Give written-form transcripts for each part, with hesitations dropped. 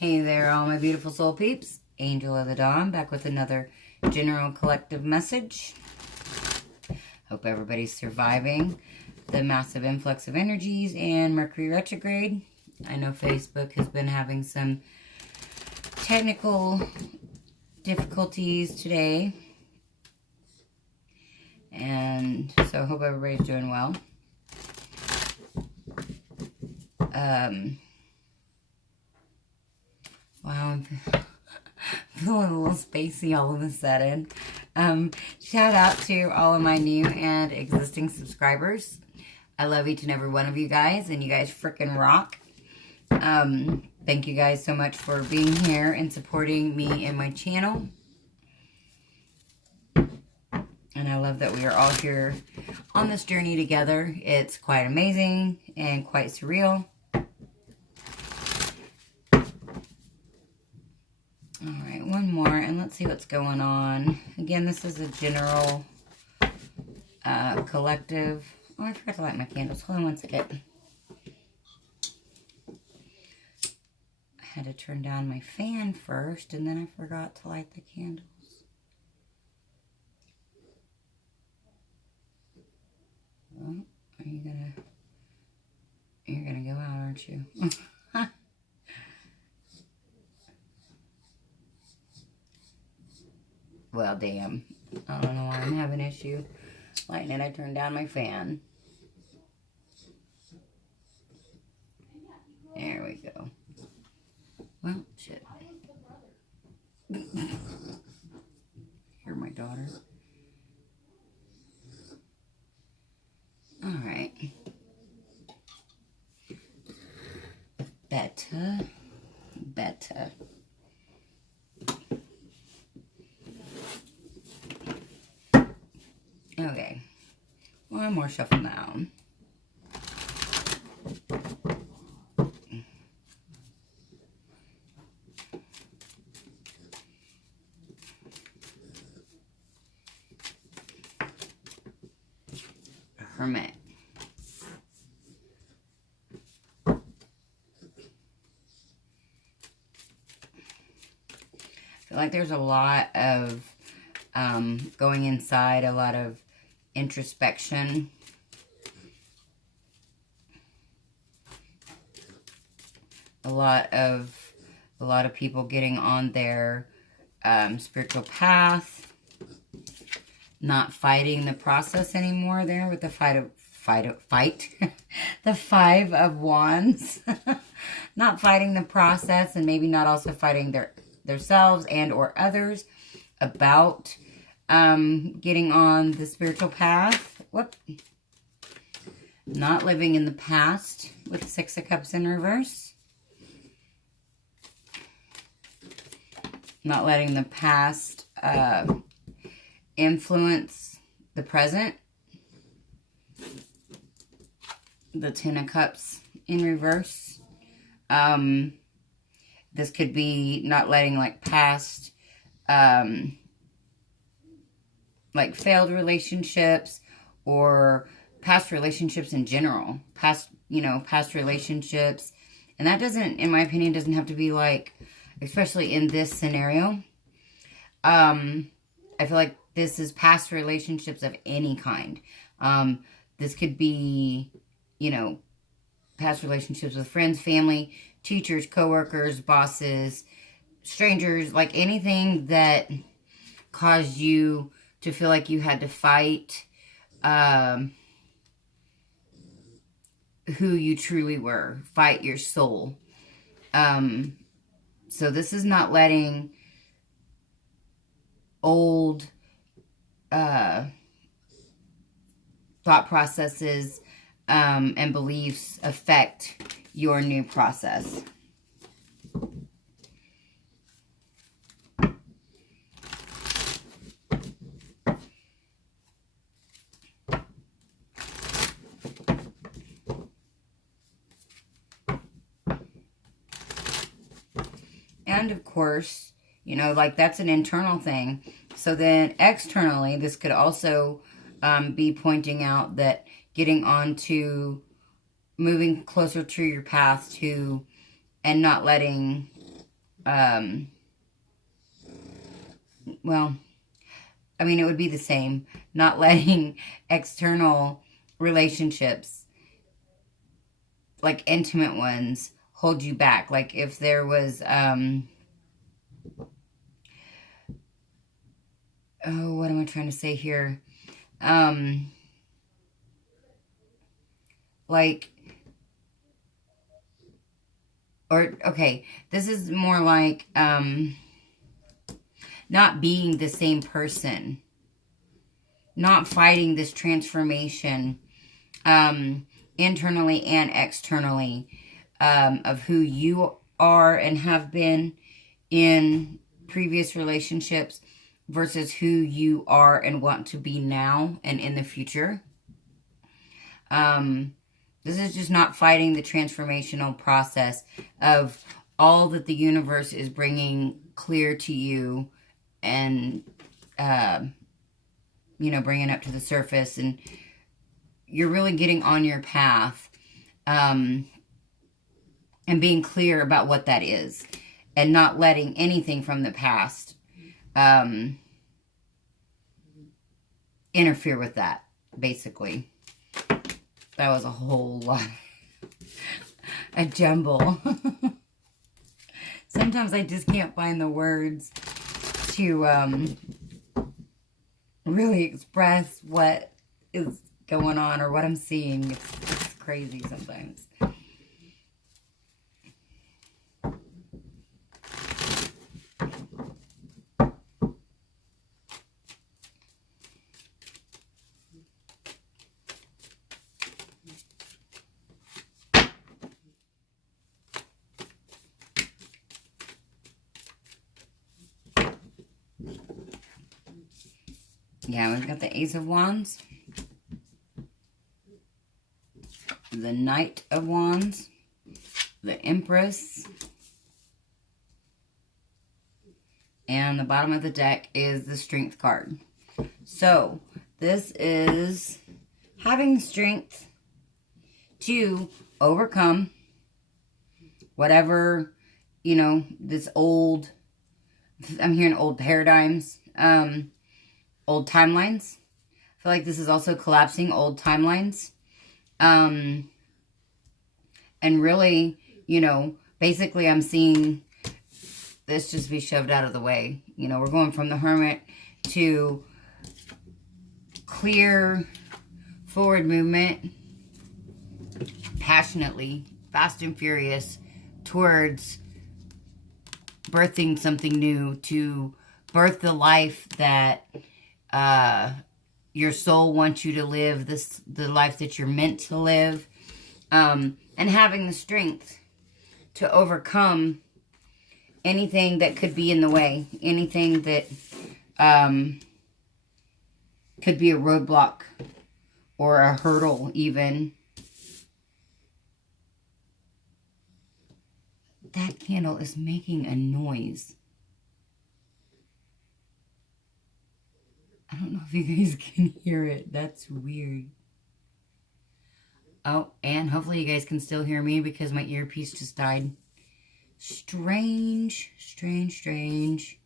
Hey there, all my beautiful soul peeps. Angel of the Dawn, back with another general collective message. Hope everybody's surviving the massive influx of energies and Mercury retrograde. I know Facebook has been having some technical difficulties today. And so I hope everybody's doing well. Wow, I'm feeling a little spacey all of a sudden. Shout out to all of my new and existing subscribers. I love each and every one of you guys, and you guys freaking rock. Thank you guys so much for being here and supporting me and my channel. And I love that we are all here on this journey together. It's quite amazing and quite surreal. Alright, one more, and let's see what's going on. Again, this is a general collective. Oh, I forgot to light my candles. Hold on one second. I had to turn down my fan first, and then I forgot to light the candles. Well, you're gonna go out, aren't you? Well, damn. I don't know why I'm having an issue lighting it. I turned down my fan. There we go. Well, shit. Hear my daughter. Alright. Better. Okay, one more shuffle down. Hermit. I feel like there's a lot of going inside, a lot of introspection. A lot of people getting on their spiritual path, not fighting the process anymore there with the the Five of Wands. Not fighting the process, and maybe not also fighting themselves and or others about getting on the spiritual path. Whoop. Not living in the past with the Six of Cups in reverse. Not letting the past influence the present. The Ten of Cups in reverse. This could be not letting like past like failed relationships or past relationships in general. Past relationships. And that doesn't, in my opinion, doesn't have to be like, especially in this scenario. I feel like this is past relationships of any kind. This could be, past relationships with friends, family, teachers, coworkers, bosses, strangers, like anything that caused you to feel like you had to fight who you truly were. Fight your soul. So this is not letting old thought processes and beliefs affect your new process. And of course, like that's an internal thing. So then externally, this could also be pointing out that getting on to moving closer to your path to, and not letting well, I mean, it would be the same. Not letting external relationships, like intimate ones, hold you back. Like if there was, oh, what am I trying to say here? Like, or, okay, this is more like, not being the same person, not fighting this transformation, internally and externally, of who you are and have been in previous relationships versus who you are and want to be now and in the future. This is just not fighting the transformational process of all that the universe is bringing clear to you and, bringing up to the surface. And you're really getting on your path, and being clear about what that is and not letting anything from the past, interfere with that, basically. That was a whole lot. A jumble. Sometimes I just can't find the words to really express what is going on or what I'm seeing. It's crazy sometimes. Yeah, we've got the Ace of Wands, the Knight of Wands, the Empress, and the bottom of the deck is the Strength card. So, this is having strength to overcome whatever, this old, I'm hearing old paradigms, old timelines. I feel like this is also collapsing old timelines. And really, basically I'm seeing this just be shoved out of the way. We're going from the Hermit to clear forward movement, passionately, fast and furious, towards birthing something new, to birth the life that your soul wants you to live, the life that you're meant to live, and having the strength to overcome anything that could be in the way, anything that could be a roadblock or a hurdle even. That candle is making a noise. I don't know if you guys can hear it. That's weird. Oh, and hopefully you guys can still hear me because my earpiece just died. Strange, strange, strange.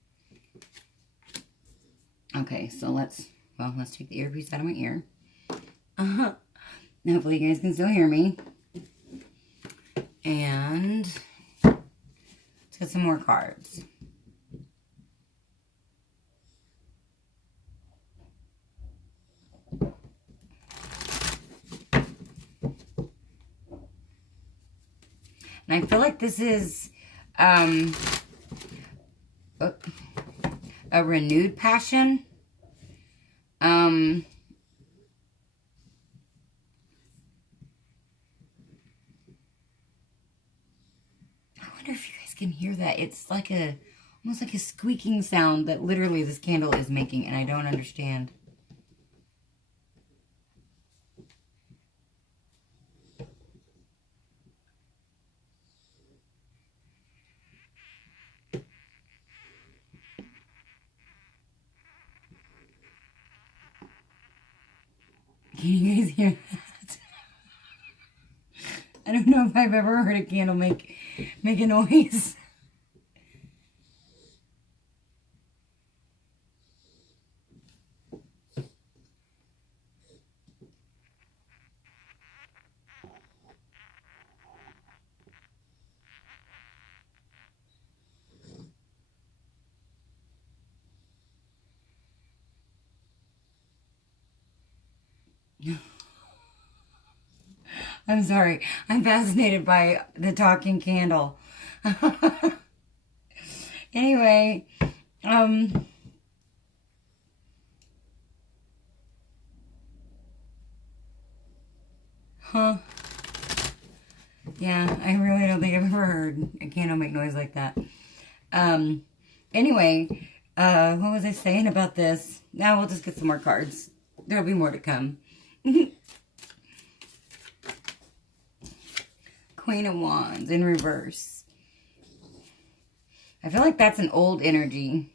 Okay, so let's take the earpiece out of my ear. Hopefully you guys can still hear me. And let's get some more cards. And I feel like this is a renewed passion. I wonder if you guys can hear that. It's like almost like a squeaking sound that literally this candle is making, and I don't understand. Can you guys hear that? I don't know if I've ever heard a candle make a noise. I'm sorry. I'm fascinated by the talking candle. Anyway, huh. Yeah, I really don't think I've ever heard a candle make noise like that. Anyway, what was I saying about this? Now we'll just get some more cards. There'll be more to come. Queen of Wands in reverse. I feel like that's an old energy.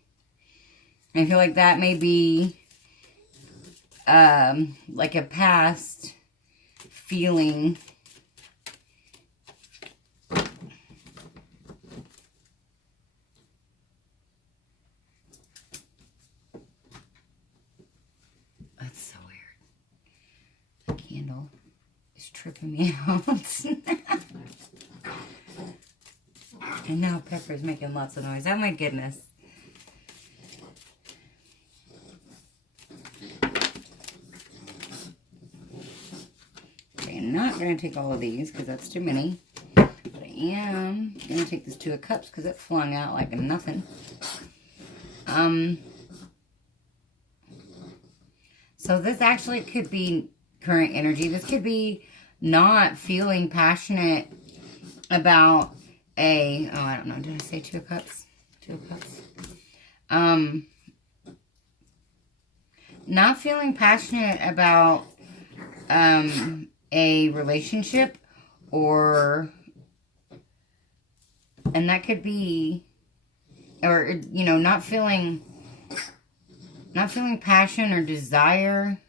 I feel like that may be like a past feeling. That's so weird. The candle is tripping me out. And now Pepper's making lots of noise. Oh my goodness. Okay, I'm not going to take all of these because that's too many. But I am going to take this Two of Cups because it flung out like nothing. So this actually could be current energy. This could be not feeling passionate about a, oh, I don't know. Did I say Two of Cups? Two of Cups. Not feeling passionate about a relationship, or, and that could be, or, you know, not feeling passion or desire.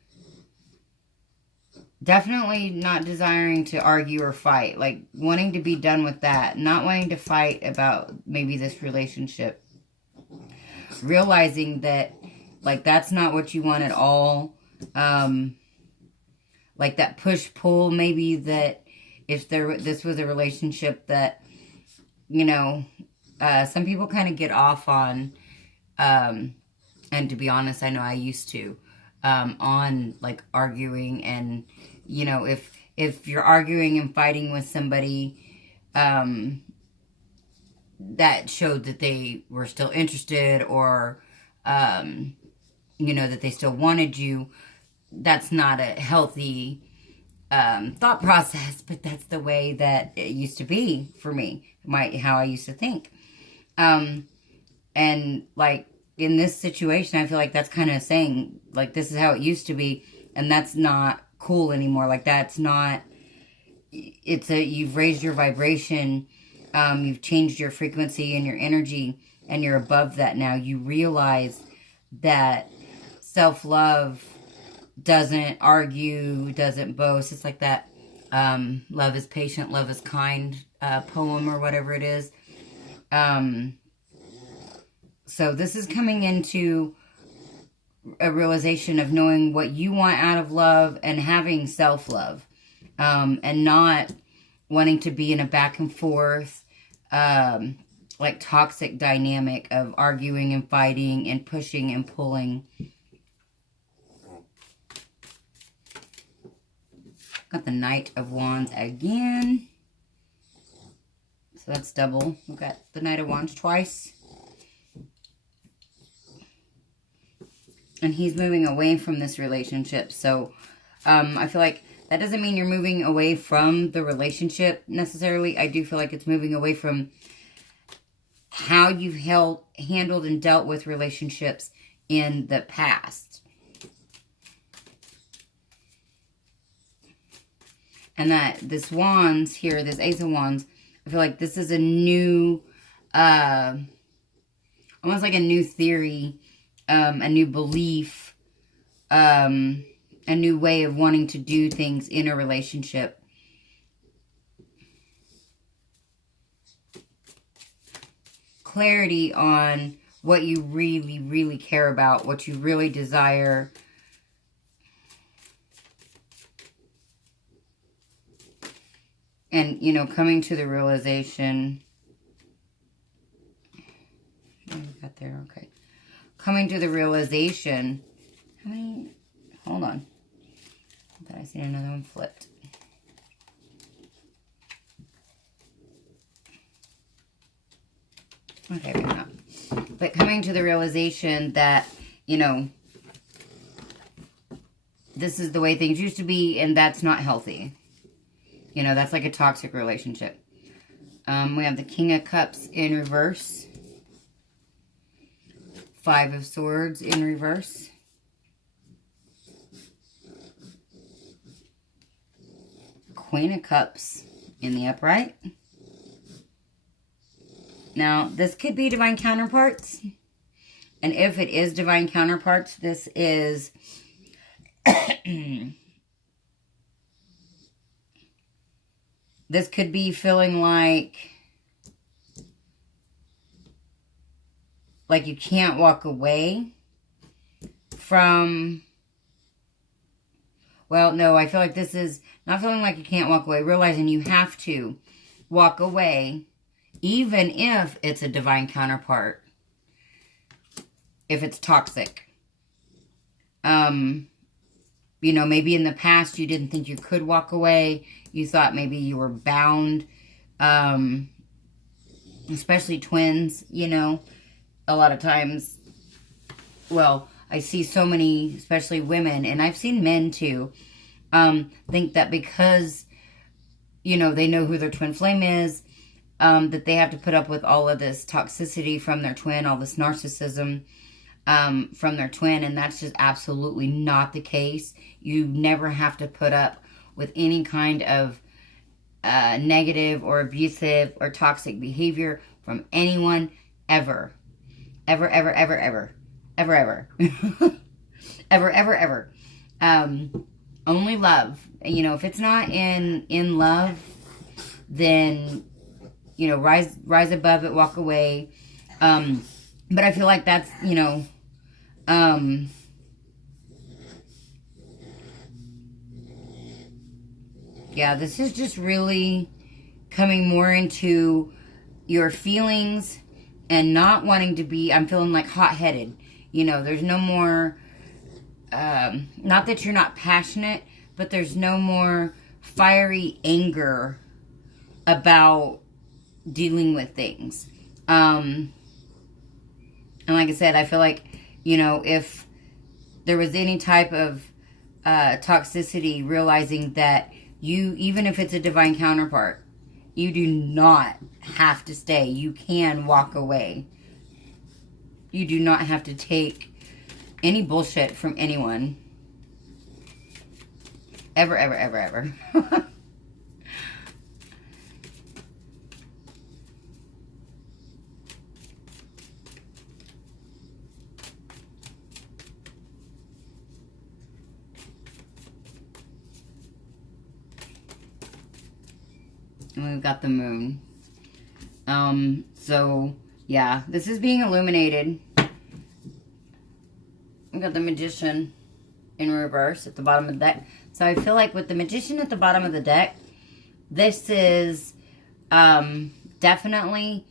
Definitely not desiring to argue or fight. Like, wanting to be done with that. Not wanting to fight about maybe this relationship. Realizing that, like, that's not what you want at all. Like, that push-pull, maybe, that if this was a relationship that, you know, some people kind of get off on, and to be honest, I know I used to, on, like, arguing. And, you know, if you're arguing and fighting with somebody, that showed that they were still interested, or, you know, that they still wanted you, that's not a healthy thought process, but that's the way that it used to be for me, how I used to think. And, like, in this situation, I feel like that's kind of saying, like, this is how it used to be, and that's not cool anymore. Like, that's not, you've raised your vibration, you've changed your frequency and your energy, and you're above that now. You realize that self-love doesn't argue, doesn't boast. It's like that love is patient, love is kind poem, or whatever it is. So this is coming into a realization of knowing what you want out of love and having self-love, and not wanting to be in a back and forth, like, toxic dynamic of arguing and fighting and pushing and pulling. Got the Knight of Wands again. So that's double. We've got the Knight of Wands twice. And he's moving away from this relationship. So I feel like that doesn't mean you're moving away from the relationship necessarily. I do feel like it's moving away from how you've handled and dealt with relationships in the past. And that this Wands here, this Ace of Wands, I feel like this is a new, almost like a new theory, a new belief, a new way of wanting to do things in a relationship. Clarity on what you really, really care about, what you really desire. And, you know, coming to the realization. Oh, we got there, okay. Coming to the realization. How many? Hold on. I thought I seen another one flipped. Okay, maybe not. But coming to the realization that, you know, this is the way things used to be, and that's not healthy. You know, that's like a toxic relationship. We have the King of Cups in reverse. Five of Swords in reverse. Queen of Cups in the upright. Now, this could be divine counterparts. And if it is divine counterparts, this is... this could be feeling like you can't walk away from... Well, no, I feel like this is not feeling like you can't walk away, realizing you have to walk away, even if it's a divine counterpart, if it's toxic. You know, maybe in the past you didn't think you could walk away. You thought maybe you were bound, especially twins, you know. A lot of times, well, I see so many, especially women, and I've seen men too, think that because, you know, they know who their twin flame is, that they have to put up with all of this toxicity from their twin, all this narcissism from their twin, and that's just absolutely not the case. You never have to put up with any kind of negative or abusive or toxic behavior from anyone ever. Ever, ever, ever, ever. Ever, ever. Ever, ever, ever. Only love. You know, if it's not in love, then, you know, rise above it, walk away. But I feel like that's, you know, yeah, this is just really coming more into your feelings and not wanting to be, I'm feeling like hot-headed. You know, there's no more, not that you're not passionate, but there's no more fiery anger about dealing with things. And like I said, I feel like, you know, if there was any type of toxicity, realizing that you, even if it's a divine counterpart, you do not have to stay. You can walk away. You do not have to take any bullshit from anyone. Ever, ever, ever, ever. And we've got the moon. So, yeah, this is being illuminated. We've got the Magician in reverse at the bottom of the deck. So I feel like with the Magician at the bottom of the deck, this is definitely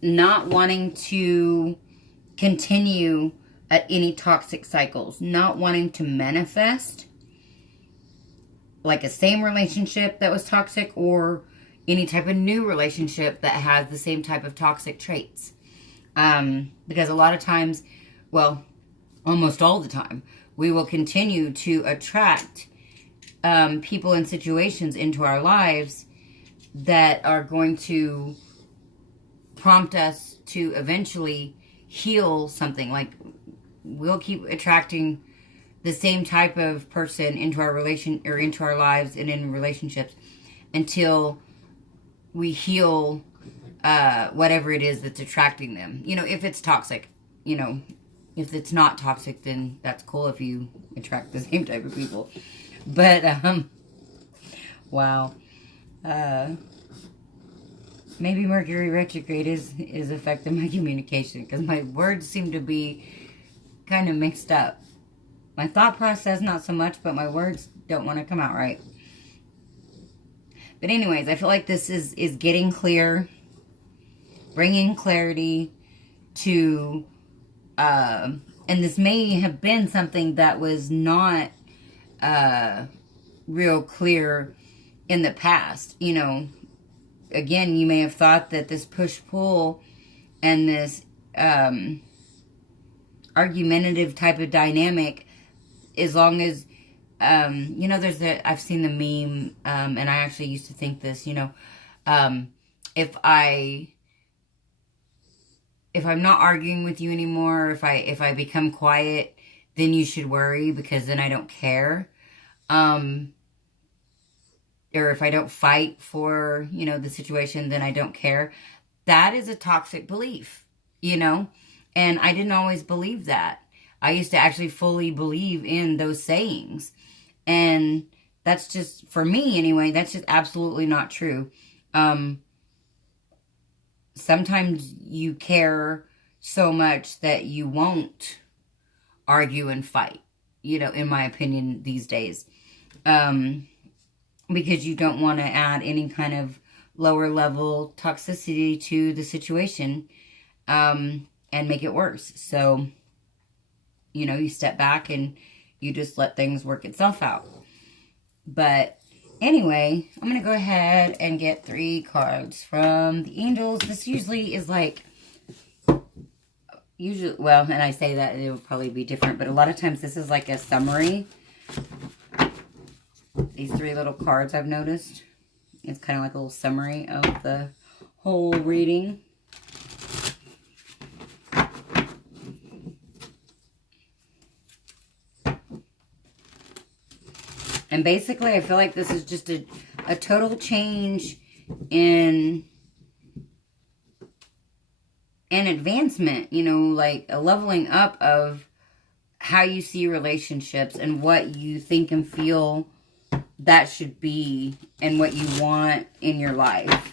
not wanting to continue at any toxic cycles. Not wanting to manifest like a same relationship that was toxic, or any type of new relationship that has the same type of toxic traits. Because a lot of times, well, almost all the time, we will continue to attract people and situations into our lives that are going to prompt us to eventually heal something. Like, we'll keep attracting the same type of person into our relation, or into our lives and in relationships, until we heal whatever it is that's attracting them. You know, if it's toxic. You know, if it's not toxic, then that's cool if you attract the same type of people. But, wow. Maybe Mercury retrograde is affecting my communication, because my words seem to be kind of mixed up. My thought process, not so much, but my words don't want to come out right. But anyways, I feel like this is getting clear, bringing clarity to, and this may have been something that was not real clear in the past. You know, again, you may have thought that this push-pull and this argumentative type of dynamic, as long as, I've seen the meme, and I actually used to think this, if I'm not arguing with you anymore, if I become quiet, then you should worry, because then I don't care. Or if I don't fight for, the situation, then I don't care. That is a toxic belief, and I didn't always believe that. I used to actually fully believe in those sayings. And that's just, for me anyway, that's just absolutely not true. Sometimes you care so much that you won't argue and fight, in my opinion these days. Because you don't want to add any kind of lower level toxicity to the situation, and make it worse. So, you step back and you just let things work itself out. But anyway, I'm going to go ahead and get 3 cards from the angels. This usually is like, well, and I say that it would probably be different, but a lot of times this is like a summary. These 3 little cards I've noticed. It's kind of like a little summary of the whole reading. And basically, I feel like this is just a total change in advancement, like a leveling up of how you see relationships and what you think and feel that should be and what you want in your life.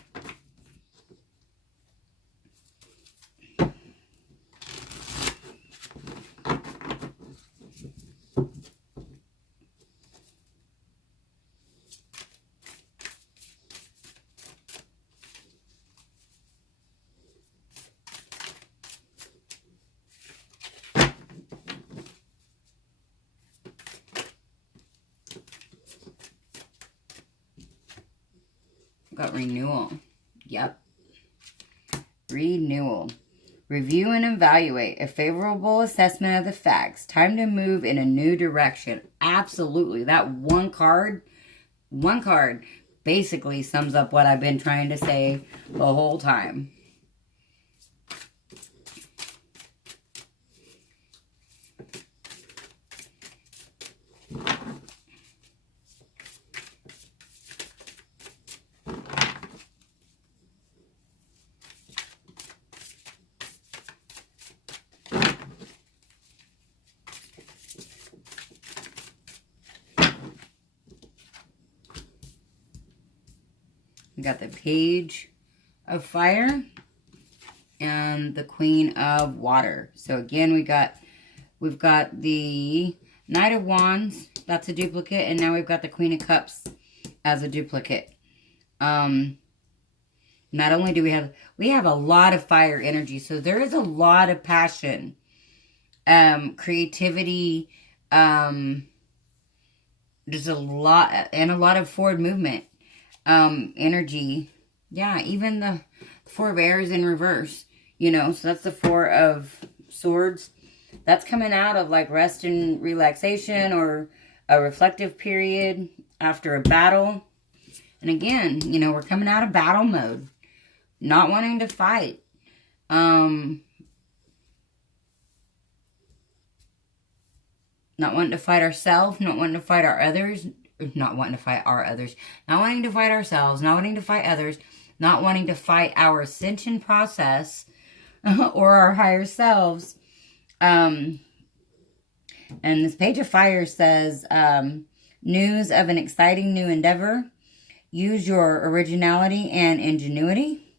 Got renewal. Yep. Renewal. Review and evaluate. A favorable assessment of the facts. Time to move in a new direction. Absolutely. That one card basically sums up what I've been trying to say the whole time. We got the Page of Fire and the Queen of Water. So again, we've got the Knight of Wands, that's a duplicate, and now we've got the Queen of Cups as a duplicate. Not only do we have a lot of fire energy, so there is a lot of passion, creativity, just a lot, and a lot of forward movement. Energy. Yeah, even the 4 of Airs in reverse, so that's the 4 of Swords. That's coming out of like rest and relaxation or a reflective period after a battle. And again, we're coming out of battle mode, not wanting to fight. Not wanting to fight ourselves, not wanting to fight our others. Not wanting to fight our others, not wanting to fight ourselves, not wanting to fight others, not wanting to fight our ascension process or our higher selves. And this Page of Fire says, news of an exciting new endeavor. Use your originality and ingenuity.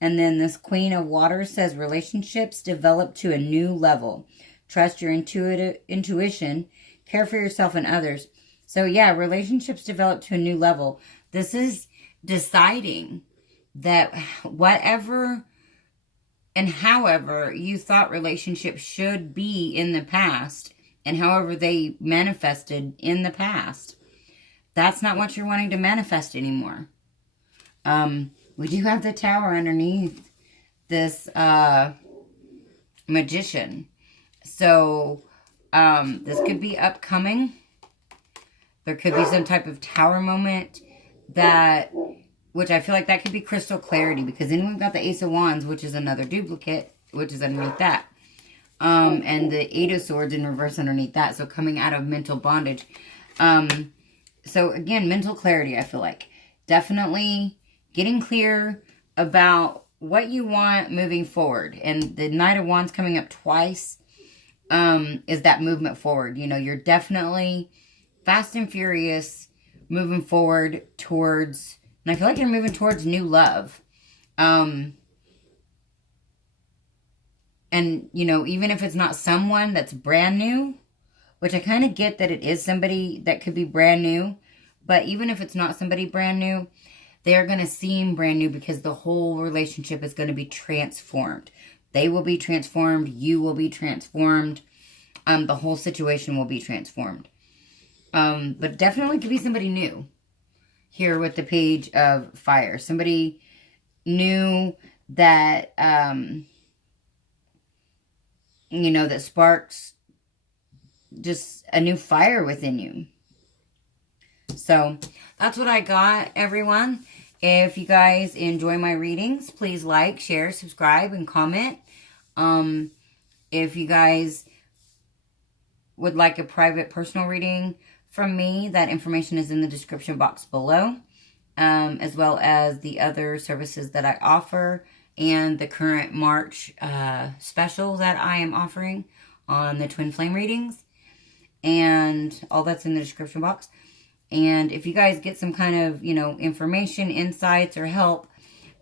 And then this Queen of Water says, relationships develop to a new level. Trust your intuition. Care for yourself and others. So yeah, relationships develop to a new level. This is deciding that whatever and however you thought relationships should be in the past, and however they manifested in the past, that's not what you're wanting to manifest anymore. We do have the Tower underneath this Magician. So this could be upcoming. There could be some type of tower moment which I feel like that could be crystal clarity, because then we've got the Ace of Wands, which is another duplicate, which is underneath that. And the Eight of Swords in reverse underneath that. So coming out of mental bondage. So again, mental clarity, I feel like. Definitely getting clear about what you want moving forward. And the Knight of Wands coming up twice is that movement forward. You know, you're definitely fast and furious moving forward towards, and I feel like you're moving towards new love. And, you know, even if it's not someone that's brand new, which I kind of get that it is somebody that could be brand new, but even if it's not somebody brand new, they're going to seem brand new because the whole relationship is going to be transformed. They will be transformed. You will be transformed. The whole situation will be transformed. But definitely could be somebody new here with the Page of Fire. Somebody new that, you know, that sparks just a new fire within you. So that's what I got, everyone. If you guys enjoy my readings, please like, share, subscribe, and comment. If you guys would like a private personal reading from me, that information is in the description box below, as well as the other services that I offer and the current March special that I am offering on the Twinflame readings, and all that's in the description box. And if you guys get some kind of, you know, information, insights, or help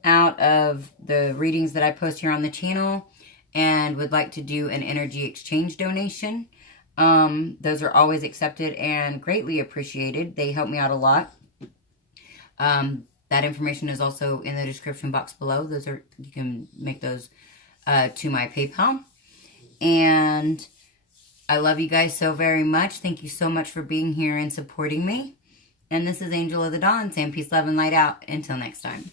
out of the readings that I post here on the channel and would like to do an energy exchange donation, those are always accepted and greatly appreciated. They help me out a lot. That information is also in the description box below. You can make those to my PayPal. And I love you guys so very much. Thank you so much for being here and supporting me. And this is Angel of the Dawn saying peace, love, and light out. Until next time.